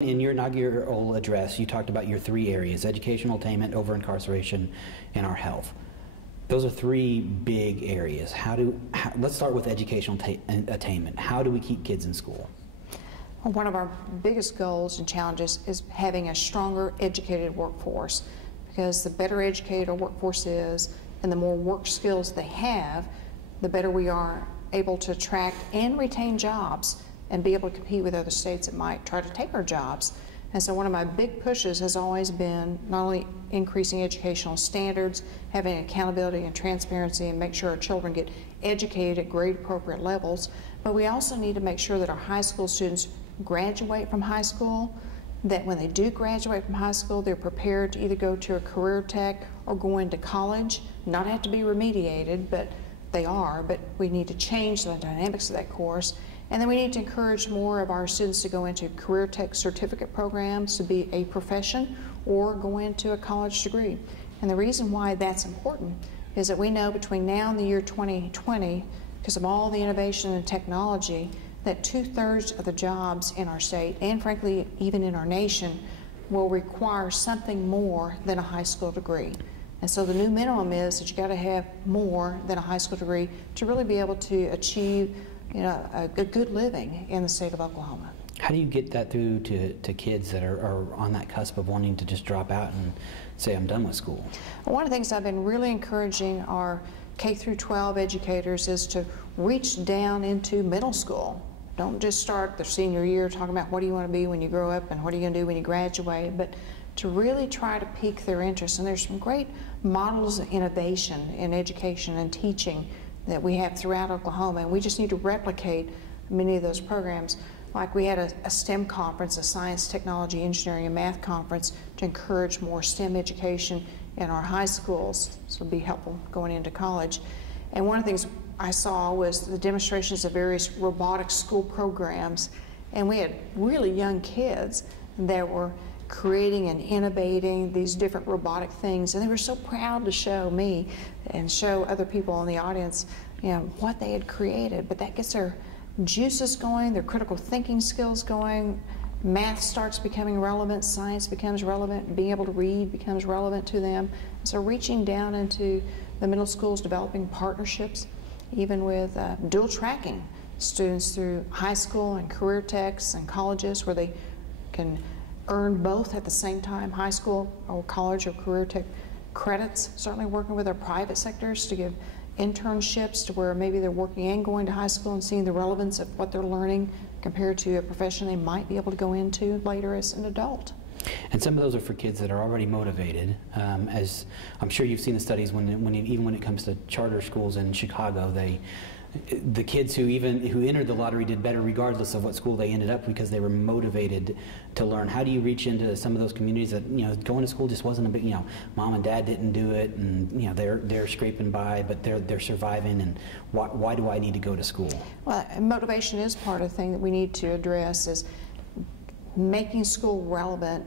In your inaugural address, you talked about your three areas: educational attainment, over-incarceration, and our health. Those are three big areas. Let's start with educational attainment. How do we keep kids in school? Well, one of our biggest goals and challenges is having a stronger educated workforce, because the better educated our workforce is and the more work skills they have, the better we are able to attract and retain jobs and be able to compete with other states that might try to take our jobs. And so one of my big pushes has always been not only increasing educational standards, having accountability and transparency, and make sure our children get educated at grade appropriate levels, but we also need to make sure that our high school students graduate from high school, that when they do graduate from high school, they're prepared to either go to a career tech or go into college. Not have to be remediated, but they are, but we need to change the dynamics of that course. And then we need to encourage more of our students to go into career tech certificate programs to be a profession or go into a college degree. And the reason why that's important is that we know between now and the year 2020, because of all the innovation and technology, that 2/3 of the jobs in our state, and frankly even in our nation, will require something more than a high school degree. And so the new minimum is that you got to have more than a high school degree to really be able to achieve a good living in the state of Oklahoma. How do you get that through to kids that are on that cusp of wanting to just drop out and say, I'm done with school? Well, one of the things I've been really encouraging our K through 12 educators is to reach down into middle school. Don't just start their senior year talking about what do you want to be when you grow up and what are you going to do when you graduate, but to really try to pique their interest. And there's some great models of innovation in education and teaching that we have throughout Oklahoma, and we just need to replicate many of those programs. Like we had a STEM conference, a science, technology, engineering, and math conference to encourage more STEM education in our high schools, so it'll be helpful going into college. And one of the things I saw was the demonstrations of various robotic school programs, and we had really young kids that were creating and innovating these different robotic things, and they were so proud to show me and show other people in the audience, what they had created. But that gets their juices going, their critical thinking skills going. Math starts becoming relevant, science becomes relevant, being able to read becomes relevant to them. So reaching down into the middle schools, developing partnerships, even with dual tracking students through high school and career techs and colleges where they can earn both at the same time, high school or college or career tech credits. Certainly working with our private sectors to give internships to where maybe they're working and going to high school and seeing the relevance of what they're learning compared to a profession they might be able to go into later as an adult. And some of those are for kids that are already motivated. As I'm sure you've seen the studies, even when it comes to charter schools in Chicago, the kids who entered the lottery did better regardless of what school they ended up because they were motivated to learn. How do you reach into some of those communities that going to school just wasn't a big, mom and dad didn't do it, and they're scraping by, but they're surviving, and why do I need to go to school? Well, motivation is part of the thing that we need to address, is making school relevant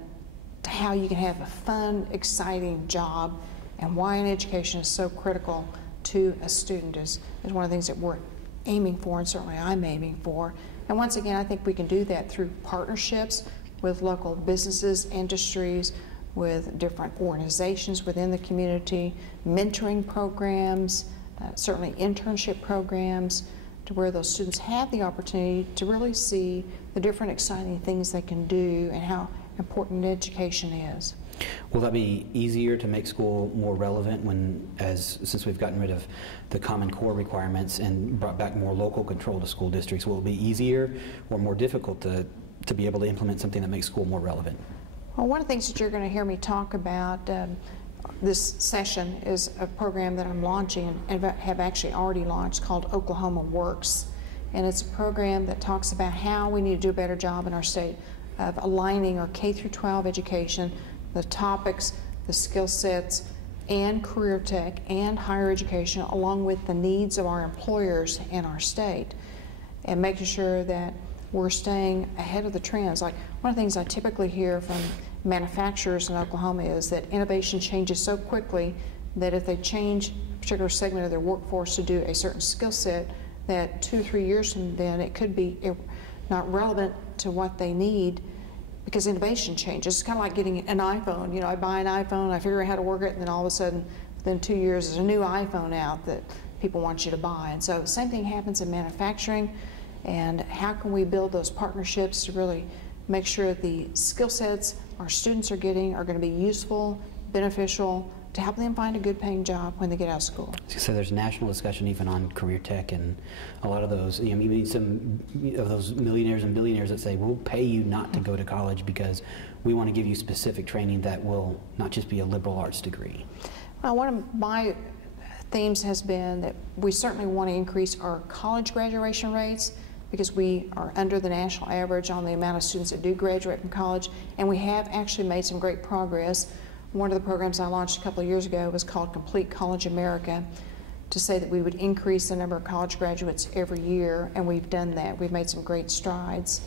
to how you can have a fun, exciting job, and why an education is so critical to a student is one of the things that we're aiming for, and certainly I'm aiming for. And once again, I think we can do that through partnerships with local businesses, industries, with different organizations within the community, mentoring programs, certainly internship programs, to where those students have the opportunity to really see the different exciting things they can do and how important education is. Will that be easier to make school more relevant since we've gotten rid of the Common Core requirements and brought back more local control to school districts? Will it be easier or more difficult to be able to implement something that makes school more relevant? Well, one of the things that you're going to hear me talk about this session is a program that I'm launching and have actually already launched called Oklahoma Works. And it's a program that talks about how we need to do a better job in our state of aligning our K through 12 education, the topics, the skill sets, and career tech and higher education, along with the needs of our employers in our state, and making sure that we're staying ahead of the trends. Like one of the things I typically hear from manufacturers in Oklahoma is that innovation changes so quickly that if they change a particular segment of their workforce to do a certain skill set, that 2 or 3 years from then it could be not relevant to what they need because innovation changes. It's kind of like getting an iPhone. You know, I buy an iPhone, I figure out how to work it, and then all of a sudden, within 2 years, there's a new iPhone out that people want you to buy. And so the same thing happens in manufacturing. And how can we build those partnerships to really make sure that the skill sets our students are getting are going to be useful, beneficial, to help them find a good paying job when they get out of school. So there's national discussion even on career tech, and a lot of those, you know, even some of those millionaires and billionaires that say, we'll pay you not to go to college because we want to give you specific training that will not just be a liberal arts degree. Well, one of my themes has been that we certainly want to increase our college graduation rates, because we are under the national average on the amount of students that do graduate from college, and we have actually made some great progress. One of the programs I launched a couple of years ago was called Complete College America, to say that we would increase the number of college graduates every year, and we've done that. We've made some great strides.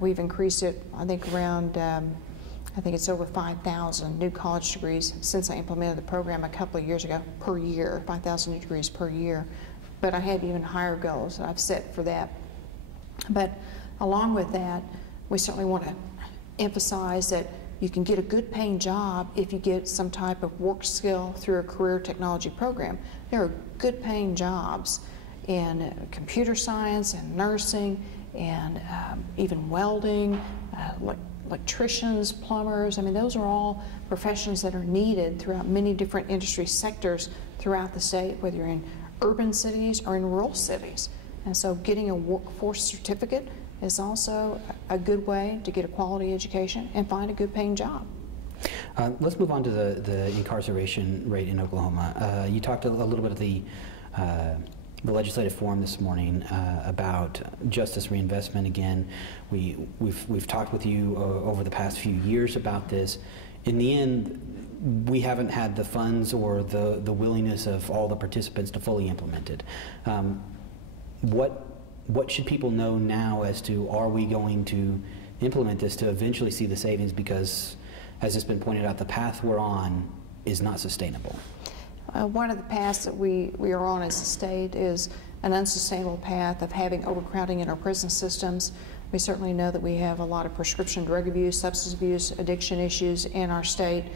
We've increased it, I think, around, I think it's over 5,000 new college degrees since I implemented the program a couple of years ago per year, 5,000 new degrees per year. But I have even higher goals that I've set for that. But along with that, we certainly want to emphasize that you can get a good paying job if you get some type of work skill through a career technology program. There are good paying jobs in computer science and nursing and even welding, electricians, plumbers. I mean, those are all professions that are needed throughout many different industry sectors throughout the state, whether you're in urban cities or in rural cities. And so getting a workforce certificate is also a good way to get a quality education and find a good paying job. Let's move on to the incarceration rate in Oklahoma. You talked a little bit of the legislative forum this morning about justice reinvestment. Again, we've talked with you over the past few years about this. In the end, we haven't had the funds or the willingness of all the participants to fully implement it. What should people know now as to, are we going to implement this to eventually see the savings? Because, as it's been pointed out, the path we're on is not sustainable. One of the paths that we are on as a state is an unsustainable path of having overcrowding in our prison systems. We certainly know that we have a lot of prescription drug abuse, substance abuse, addiction issues in our state,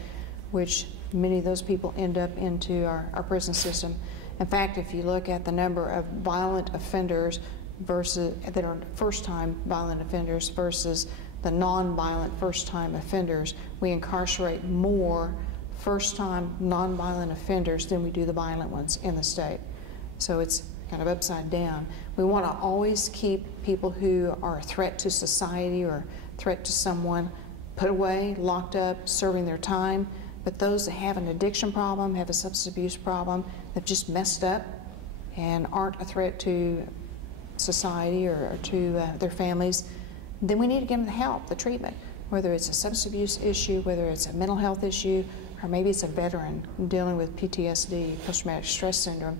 which many of those people end up into our prison system. In fact, if you look at the number of violent offenders versus that are first-time violent offenders versus the non-violent first-time offenders, we incarcerate more first-time non-violent offenders than we do the violent ones in the state. So it's kind of upside down. We want to always keep people who are a threat to society or a threat to someone put away, locked up, serving their time. But those that have an addiction problem, have a substance abuse problem, they've just messed up and aren't a threat to society or to their families, then we need to give them the help, the treatment, whether it's a substance abuse issue, whether it's a mental health issue, or maybe it's a veteran dealing with PTSD, post-traumatic stress syndrome.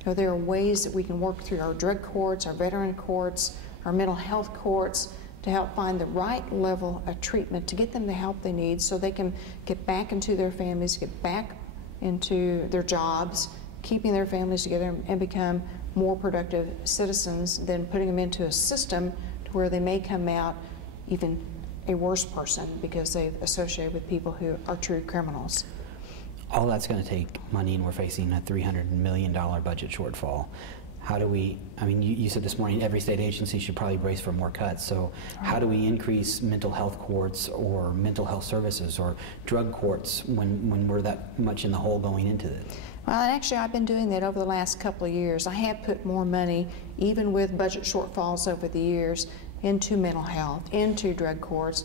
You know, there are ways that we can work through our drug courts, our veteran courts, our mental health courts to help find the right level of treatment to get them the help they need so they can get back into their families, get back into their jobs, keeping their families together and become more productive citizens than putting them into a system to where they may come out even a worse person because they've associated with people who are true criminals. All that's going to take money, and we're facing a $300 million budget shortfall. How do we, I mean, you said this morning every state agency should probably brace for more cuts, so how do we increase mental health courts or mental health services or drug courts when we're that much in the hole going into it? Well, and actually I've been doing that over the last couple of years. I have put more money, even with budget shortfalls over the years, into mental health, into drug courts.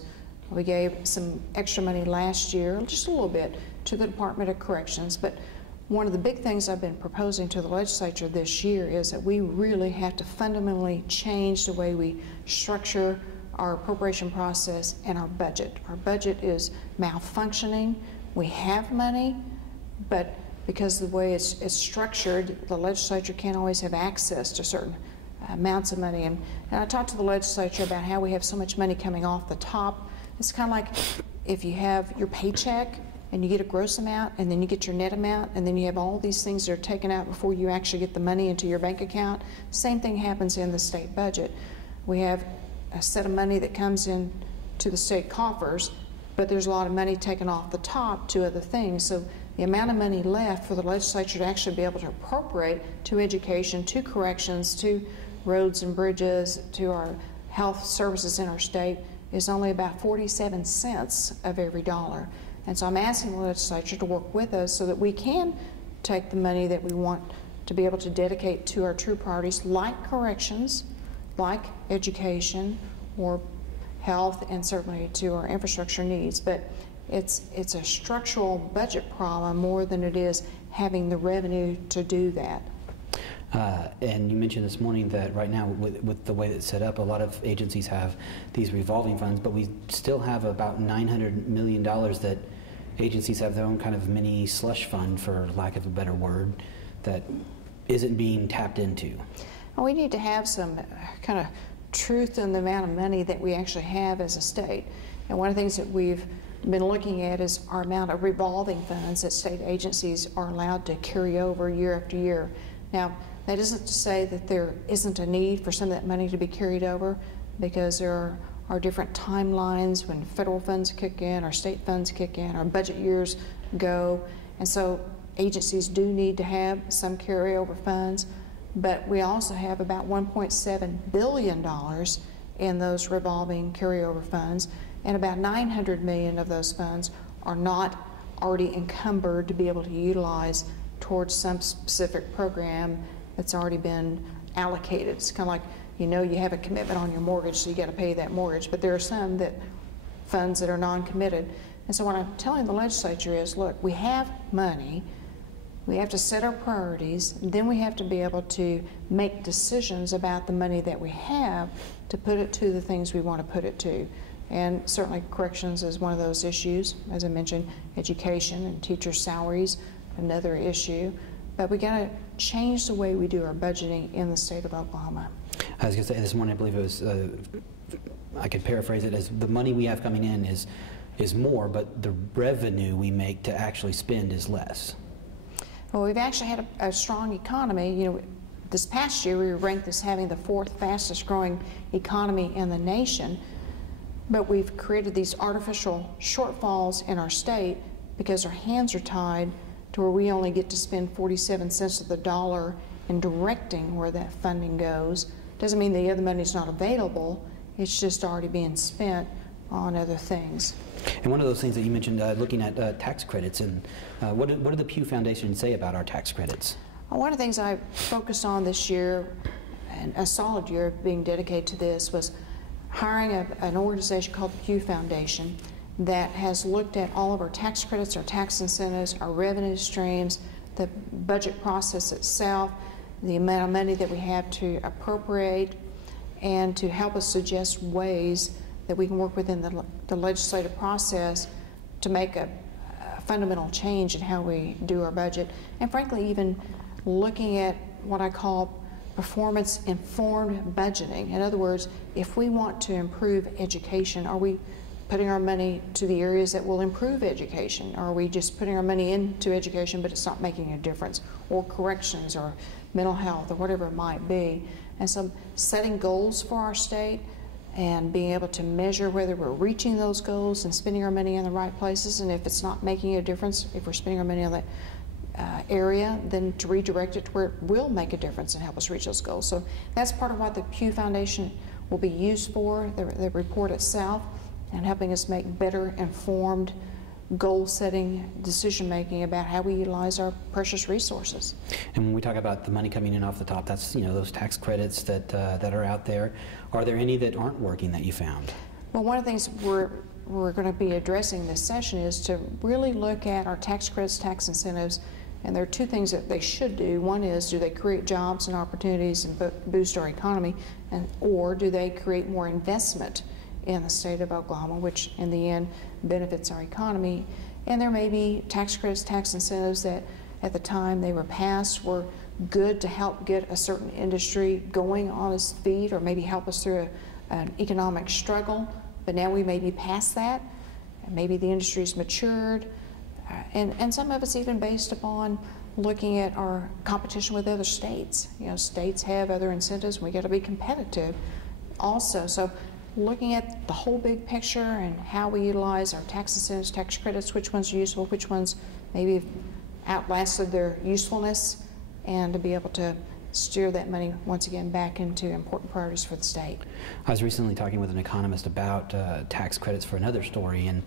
We gave some extra money last year, just a little bit, to the Department of Corrections, but one of the big things I've been proposing to the legislature this year is that we really have to fundamentally change the way we structure our appropriation process and our budget. Our budget is malfunctioning. We have money, but because of the way it's structured, the legislature can't always have access to certain amounts of money. And I talked to the legislature about how we have so much money coming off the top. It's kind of like if you have your paycheck and you get a gross amount, and then you get your net amount, and then you have all these things that are taken out before you actually get the money into your bank account. Same thing happens in the state budget. We have a set of money that comes in to the state coffers, but there's a lot of money taken off the top to other things. So the amount of money left for the legislature to actually be able to appropriate to education, to corrections, to roads and bridges, to our health services in our state is only about 47 cents of every dollar. And so I'm asking the legislature to work with us so that we can take the money that we want to be able to dedicate to our true priorities like corrections, like education, or health, and certainly to our infrastructure needs. But it's a structural budget problem more than it is having the revenue to do that. And you mentioned this morning that right now, with the way that it's set up, a lot of agencies have these revolving funds, but we still have about $900 million that agencies have their own kind of mini slush fund, for lack of a better word, that isn't being tapped into. Well, we need to have some kind of truth in the amount of money that we actually have as a state. And one of the things that we've been looking at is our amount of revolving funds that state agencies are allowed to carry over year after year. Now, that isn't to say that there isn't a need for some of that money to be carried over, because there are different timelines when federal funds kick in, our state funds kick in, our budget years go, and so agencies do need to have some carryover funds. But we also have about $1.7 billion in those revolving carryover funds, and about $900 million of those funds are not already encumbered to be able to utilize towards some specific program that's already been allocated. It's kind of like, you know, you have a commitment on your mortgage, so you got to pay that mortgage, but there are some funds that are non-committed. And so what I'm telling the legislature is, look, we have money, we have to set our priorities, and then we have to be able to make decisions about the money that we have to put it to the things we want to put it to. And certainly corrections is one of those issues. As I mentioned, education and teacher salaries, another issue. But we got to change the way we do our budgeting in the state of Oklahoma. I was going to say this morning, I believe it was, I could paraphrase it as, the money we have coming in is more, but the revenue we make to actually spend is less. Well, we've actually had a strong economy. You know, this past year we were ranked as having the 4th fastest growing economy in the nation, but we've created these artificial shortfalls in our state because our hands are tied to where we only get to spend 47 cents of the dollar in directing where that funding goes. Doesn't mean the other money's not available, it's just already being spent on other things. And one of those things that you mentioned, looking at tax credits, and what did the Pew Foundation say about our tax credits? Well, one of the things I focused on this year, and a solid year being dedicated to this, was hiring an organization called the Pew Foundation that has looked at all of our tax credits, our tax incentives, our revenue streams, the budget process itself, the amount of money that we have to appropriate, and to help us suggest ways that we can work within the legislative process to make a fundamental change in how we do our budget. And frankly, even looking at what I call performance-informed budgeting. In other words, if we want to improve education, are we putting our money to the areas that will improve education? Or are we just putting our money into education but it's not making a difference? Or corrections, or mental health, or whatever it might be. And so setting goals for our state and being able to measure whether we're reaching those goals and spending our money in the right places, and if it's not making a difference, if we're spending our money on that area, then to redirect it to where it will make a difference and help us reach those goals. So that's part of what the Pew Foundation will be used for, the report itself, and helping us make better informed goal-setting decision-making about how we utilize our precious resources. And when we talk about the money coming in off the top, that's, you know, those tax credits that are out there. Are there any that aren't working that you found? Well, one of the things we're going to be addressing this session is to really look at our tax credits, tax incentives, and there are two things that they should do. One is, do they create jobs and opportunities and boost our economy, or do they create more investment in the state of Oklahoma, which in the end benefits our economy? And there may be tax credits, tax incentives that at the time they were passed were good to help get a certain industry going on its feet, or maybe help us through an economic struggle, but now we may be past that, and maybe the industry's matured, and some of it's even based upon looking at our competition with other states. You know, states have other incentives, and we got to be competitive also. So looking at the whole big picture and how we utilize our tax incentives, tax credits, which ones are useful, which ones maybe outlasted their usefulness, and to be able to steer that money once again back into important priorities for the state. I was recently talking with an economist about tax credits for another story, and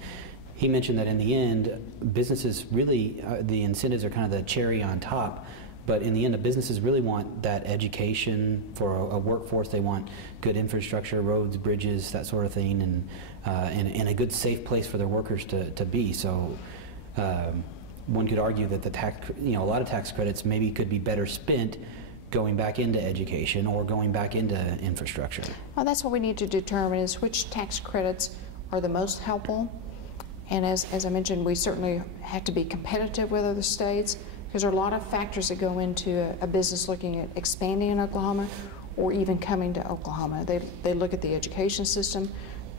he mentioned that in the end, businesses really, the incentives are kind of the cherry on top, but in the end, the businesses really want that education for a workforce. They want good infrastructure, roads, bridges, that sort of thing, and a good, safe place for their workers to be. So one could argue that the tax, a lot of tax credits maybe could be better spent going back into education or going back into infrastructure. Well, that's what we need to determine, is which tax credits are the most helpful. And as I mentioned, we certainly have to be competitive with other states, because there are a lot of factors that go into a business looking at expanding in Oklahoma or even coming to Oklahoma. They look at the education system,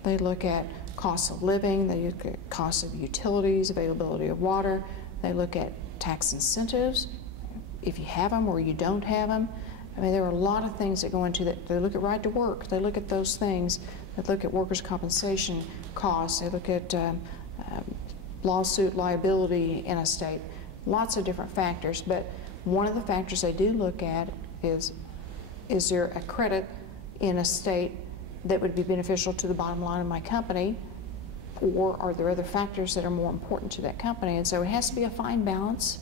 they look at cost of living, they look at cost of utilities, availability of water, they look at tax incentives, if you have them or you don't have them. I mean, there are a lot of things that go into that. They look at right to work, they look at those things, they look at workers' compensation costs, they look at lawsuit liability in a state, lots of different factors. But one of the factors they do look at is there a credit in a state that would be beneficial to the bottom line of my company, or are there other factors that are more important to that company? And so it has to be a fine balance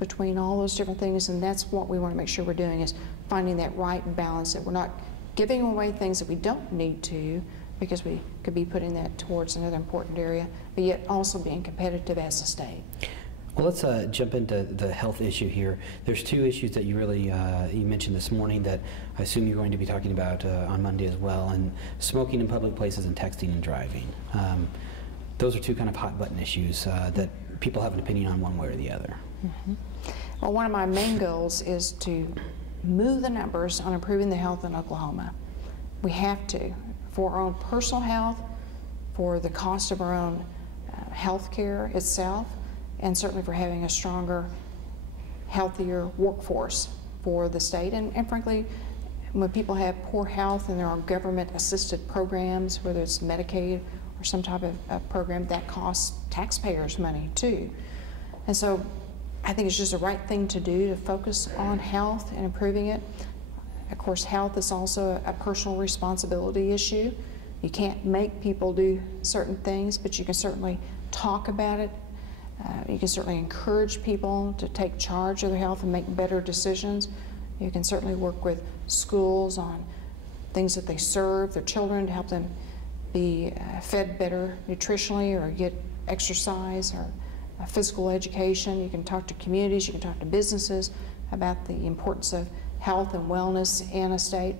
between all those different things, and that's what we want to make sure we're doing, is finding that right balance, that we're not giving away things that we don't need to, because we could be putting that towards another important area, but yet also being competitive as a state. Well, let's jump into the health issue here. There's two issues that you really you mentioned this morning that I assume you're going to be talking about on Monday as well, and smoking in public places and texting and driving. Those are two kind of hot button issues that people have an opinion on one way or the other. Mm-hmm. Well, one of my main goals is to move the numbers on improving the health in Oklahoma. We have to, for our own personal health, for the cost of our own health care itself, and certainly for having a stronger, healthier workforce for the state. And frankly, when people have poor health and there are government-assisted programs, whether it's Medicaid or some type of program, that costs taxpayers money too. And so I think it's just the right thing to do, to focus on health and improving it. Of course, health is also a personal responsibility issue. You can't make people do certain things, but you can certainly talk about it. You can certainly encourage people to take charge of their health and make better decisions. You can certainly work with schools on things that they serve their children to help them be fed better nutritionally, or get exercise, or physical education. You can talk to communities, you can talk to businesses about the importance of health and wellness in a state.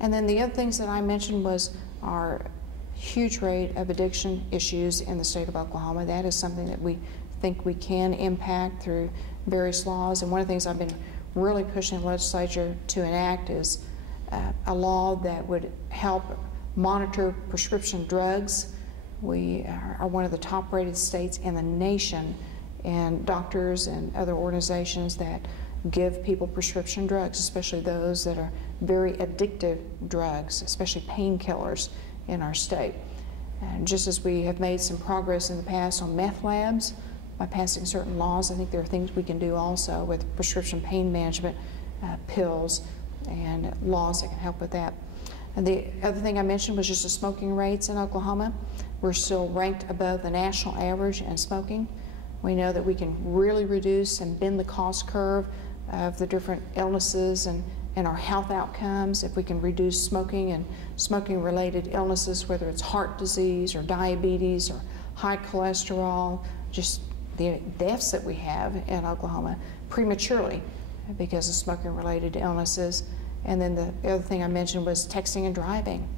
And then the other things that I mentioned was our huge rate of addiction issues in the state of Oklahoma. That is something that we think we can impact through various laws. And one of the things I've been really pushing the legislature to enact is a law that would help monitor prescription drugs. We are one of the top rated states in the nation, and doctors and other organizations that give people prescription drugs, especially those that are very addictive drugs, especially painkillers in our state. And just as we have made some progress in the past on meth labs by passing certain laws, I think there are things we can do also with prescription pain management pills and laws that can help with that. And the other thing I mentioned was just the smoking rates in Oklahoma. We're still ranked above the national average in smoking. We know that we can really reduce and bend the cost curve of the different illnesses and our health outcomes if we can reduce smoking and smoking-related illnesses, whether it's heart disease or diabetes or high cholesterol, just the deaths that we have in Oklahoma prematurely because of smoking-related illnesses. And then the other thing I mentioned was texting and driving.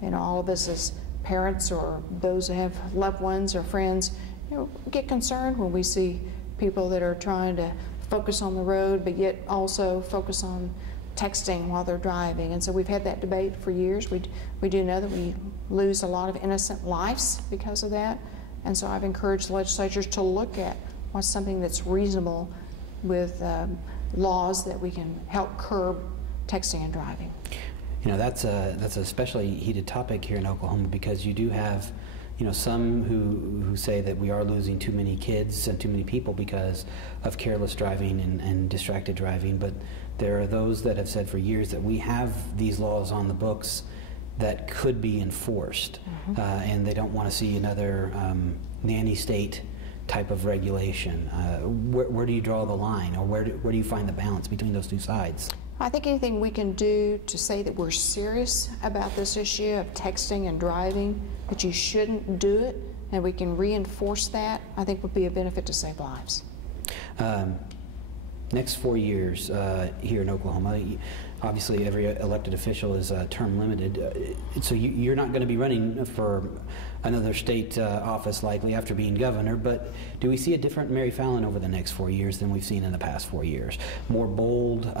You know, all of us as parents or those who have loved ones or friends, you know, get concerned when we see people that are trying to focus on the road but yet also focus on texting while they're driving. And so we've had that debate for years. We do know that we lose a lot of innocent lives because of that. And so I've encouraged legislatures to look at what's something that's reasonable with laws that we can help curb texting and driving. that's an especially heated topic here in Oklahoma, because you do have, some who say that we are losing too many kids and too many people because of careless driving and distracted driving. But there are those that have said for years that we have these laws on the books that could be enforced, and they don't want to see another nanny state type of regulation. Where do you draw the line, or where do you find the balance between those two sides? I think anything we can do to say that we're serious about this issue of texting and driving, that you shouldn't do it, and we can reinforce that, I think would be a benefit to save lives. Next 4 years here in Oklahoma, obviously every elected official is term limited, so you're not going to be running for another state office likely after being governor, but do we see a different Mary Fallin over the next 4 years than we've seen in the past 4 years? More bold,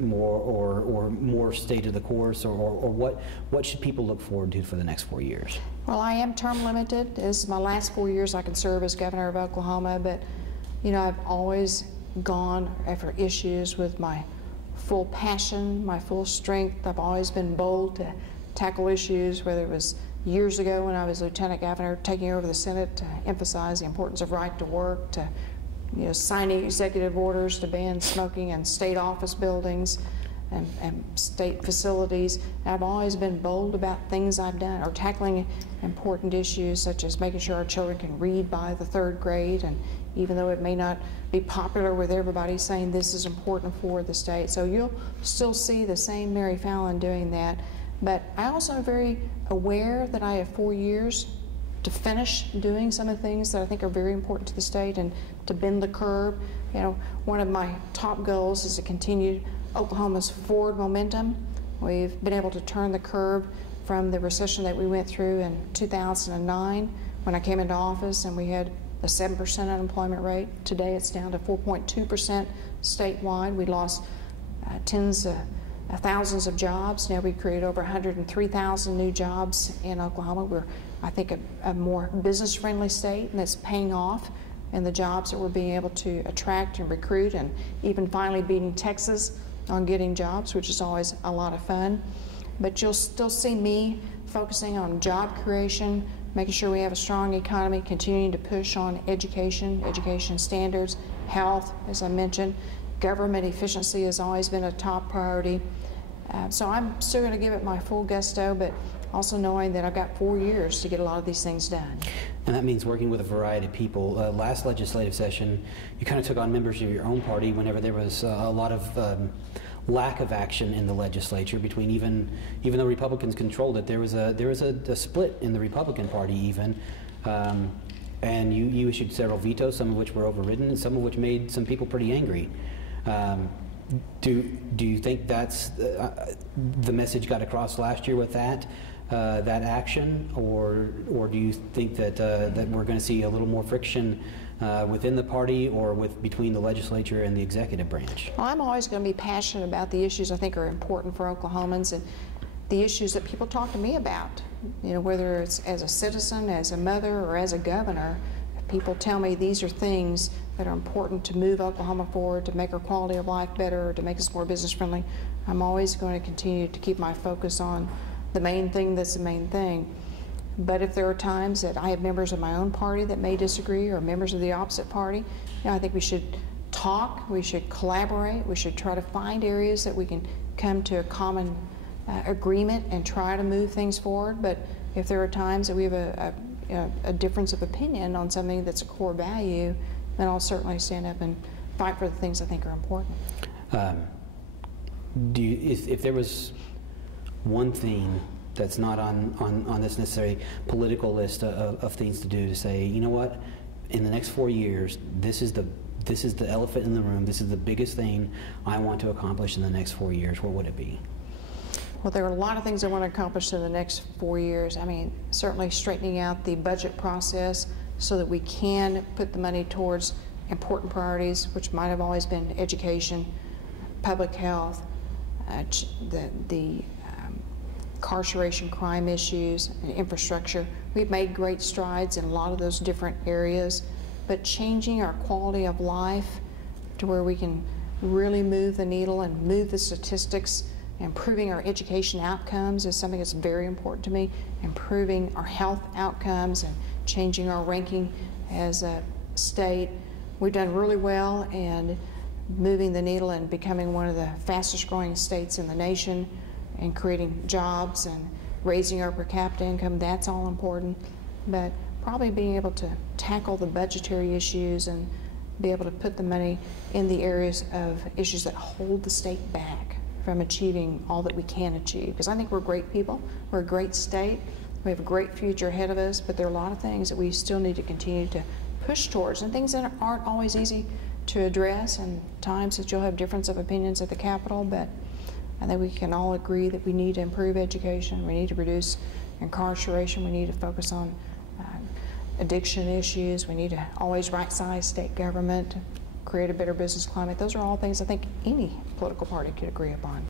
more state of the course, or what should people look forward to for the next 4 years? Well, I am term limited. This is my last 4 years I can serve as governor of Oklahoma, but I've always gone after issues with my full passion, my full strength. I've always been bold to tackle issues, whether it was years ago when I was lieutenant governor, taking over the Senate to emphasize the importance of right to work, to signing executive orders to ban smoking in state office buildings and state facilities. I've always been bold about things I've done, or tackling important issues such as making sure our children can read by the 3rd grade, and even though it may not be popular with everybody, saying this is important for the state. So you'll still see the same Mary Fallin doing that. But I also am very aware that I have 4 years to finish doing some of the things that I think are very important to the state and to bend the curve. One of my top goals is to continue Oklahoma's forward momentum. We've been able to turn the curve from the recession that we went through in 2009 when I came into office, and we had a 7% unemployment rate. Today it's down to 4.2% statewide. We lost tens of thousands of jobs. Now we've created over 103,000 new jobs in Oklahoma. We're, I think, a more business-friendly state, and it's paying off in the jobs that we're being able to attract and recruit, and even finally beating Texas on getting jobs, which is always a lot of fun. But you'll still see me focusing on job creation, making sure we have a strong economy, continuing to push on education standards, health, as I mentioned. Government efficiency has always been a top priority. So I'm still going to give it my full gusto, but also knowing that I've got 4 years to get a lot of these things done. And that means working with a variety of people. Last legislative session, you kind of took on members of your own party whenever there was a lot of lack of action in the legislature. Between even though Republicans controlled it, there was a split in the Republican Party even, and you issued several vetoes, some of which were overridden, and some of which made some people pretty angry. Do you think that's the message got across last year with that action, or do you think that that we're going to see a little more friction within the party or between the legislature and the executive branch? Well, I'm always going to be passionate about the issues I think are important for Oklahomans, and the issues that people talk to me about. Whether it's as a citizen, as a mother, or as a governor, if people tell me these are things that are important to move Oklahoma forward, to make our quality of life better, to make us more business friendly, I'm always going to continue to keep my focus on the main thing that's the main thing. But if there are times that I have members of my own party that may disagree, or members of the opposite party, I think we should talk, we should collaborate, we should try to find areas that we can come to a common agreement and try to move things forward. But if there are times that we have a difference of opinion on something that's a core value, then I'll certainly stand up and fight for the things I think are important. If there was one thing that's not on this necessary political list of things to do, to say, you know what, in the next 4 years, this is the elephant in the room, this is the biggest thing I want to accomplish in the next 4 years, what would it be? Well, there are a lot of things I want to accomplish in the next 4 years. I mean, certainly straightening out the budget process so that we can put the money towards important priorities, which might have always been education, public health, the incarceration crime issues, and infrastructure. We've made great strides in a lot of those different areas, but changing our quality of life to where we can really move the needle and move the statistics Improving our education outcomes is something that's very important to me. Improving our health outcomes and changing our ranking as a state. We've done really well in moving the needle and becoming one of the fastest growing states in the nation and creating jobs and raising our per capita income. That's all important. But probably being able to tackle the budgetary issues and be able to put the money in the areas of issues that hold the state back from achieving all that we can achieve. Because I think we're great people, we're a great state, we have a great future ahead of us, but there are a lot of things that we still need to continue to push towards, and things that aren't always easy to address, and times that you'll have difference of opinions at the Capitol, but I think we can all agree that we need to improve education, we need to reduce incarceration, we need to focus on addiction issues, we need to always right-size state government, create a better business climate. Those are all things I think any political party could agree upon.